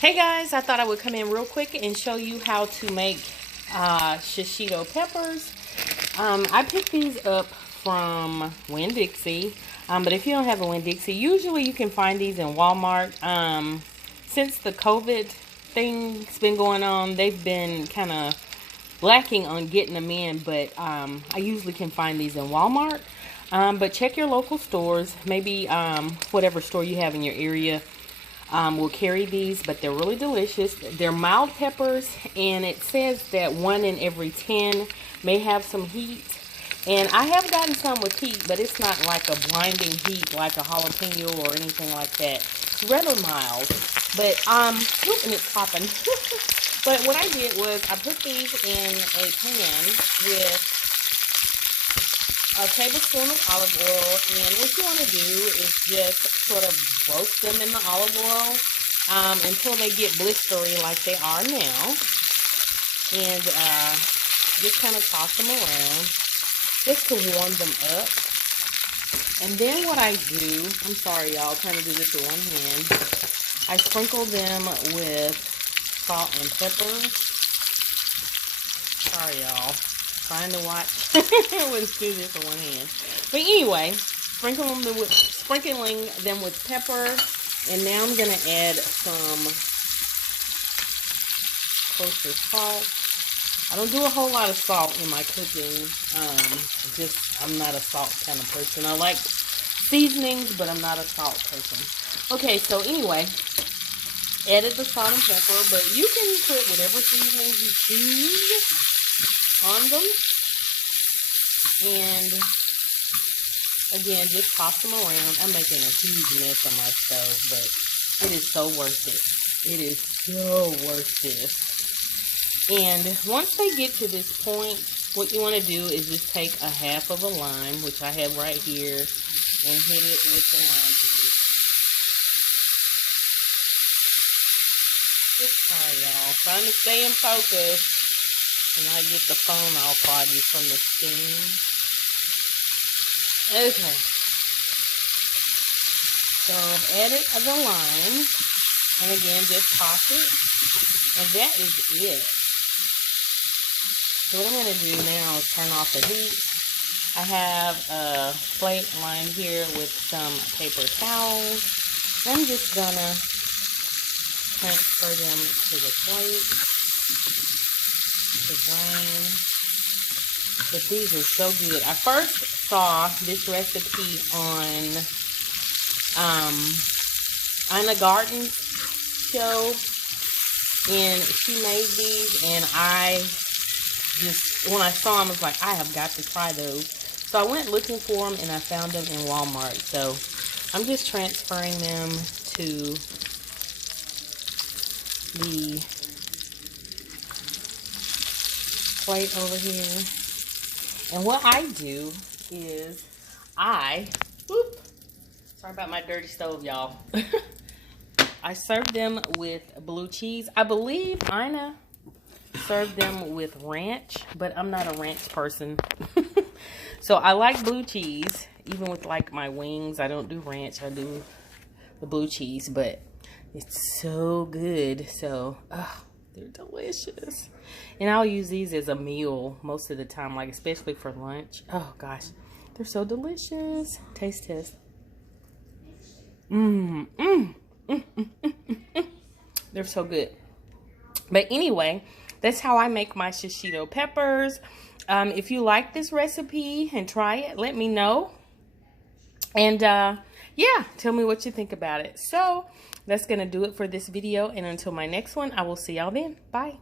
Hey guys, I thought I would come in real quick and show you how to make shishito peppers. I picked these up from Winn-Dixie, but if you don't have a Winn-Dixie, usually you can find these in Walmart. Since the COVID thing's been going on, they've been kind of lacking on getting them in, but I usually can find these in Walmart. But check your local stores, maybe whatever store you have in your area. Will carry these, but they're really delicious. They're mild peppers, and it says that 1 in every 10 may have some heat. And I have gotten some with heat, but it's not like a blinding heat like a jalapeno or anything like that. It's rather mild, but whoop, and it's popping. But what I did was I put these in a pan with a tablespoon of olive oil, and what you want to do is just sort of roast them in the olive oil until they get blistery like they are now, and just kind of toss them around just to warm them up. And then what I do, I'm sorry y'all, trying to do this with one hand, I sprinkle them with salt and pepper. Sorry y'all, trying to watch. Let's do this with one hand. But anyway, sprinkling them with pepper, and now I'm gonna add some kosher salt. I don't do a whole lot of salt in my cooking. I'm not a salt kind of person. I like seasonings, but I'm not a salt person. Okay, so anyway, added the salt and pepper, but you can put whatever seasonings you choose on them. And again, just toss them around. I'm making a huge mess on my stove, but it is so worth it. It is so worth this. And once they get to this point, what you want to do is just take a half of a lime, which I have right here, and hit it with the lime juice. Sorry, y'all. Trying to stay in focus. And I get the phone all foggy from the steam. Okay. So I've added the lime. And again, just toss it. And that is it. So what I'm going to do now is turn off the heat. I have a plate lined here with some paper towels. I'm just going to transfer them to the plate. The brain. But these are so good. I first saw this recipe on Ina Garten's show, and she made these, and I just, when I saw them, I was like, I have got to try those. So I went looking for them, and I found them in Walmart. So I'm just transferring them to the plate over here. And what I do is sorry about my dirty stove, y'all. I serve them with blue cheese. I believe Ina served them with ranch, but I'm not a ranch person. So I like blue cheese, even with like my wings. I don't do ranch, I do the blue cheese, but it's so good. So, they're delicious. And I'll use these as a meal most of the time, like especially for lunch. Oh gosh, they're so delicious. Taste test. They're so good. But anyway, that's how I make my shishito peppers. If you like this recipe and try it, let me know. And yeah, tell me what you think about it. So that's gonna do it for this video, and until my next one, I will see y'all then. Bye.